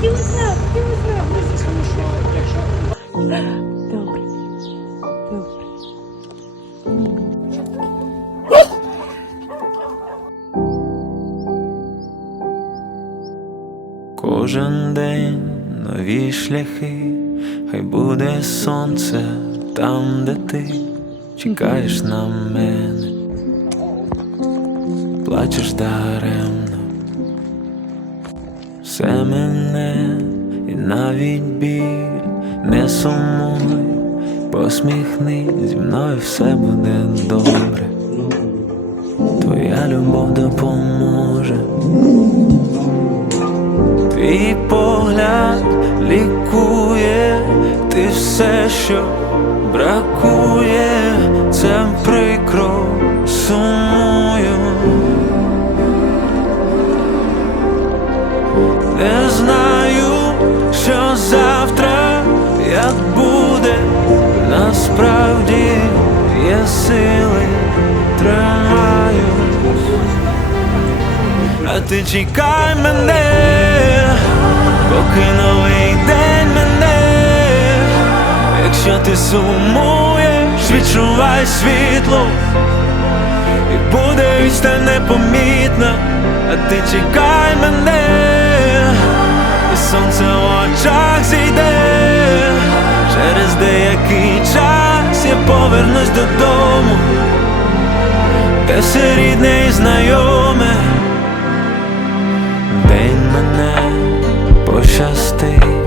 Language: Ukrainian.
хотілося, хотілося визначити, що якщо Добре. Добре. Кожен день нові шляхи, хай буде сонце там, де ти чекаєш на мене, плачеш даремно, все мене і навіть біль не сумуй, посміхни, зі мною все буде добре, твоя любов допоможе. Твій погляд лікує, ти все, що бракує, як буде, насправді є сили, тримаю. А ти чекай мене, поки новий день мене, якщо ти сумуєш, відчувай світло, і буде відстань непомітна, а ти чекай мене, повернусь додому, де все рідне і знайоме. День мене пощастить,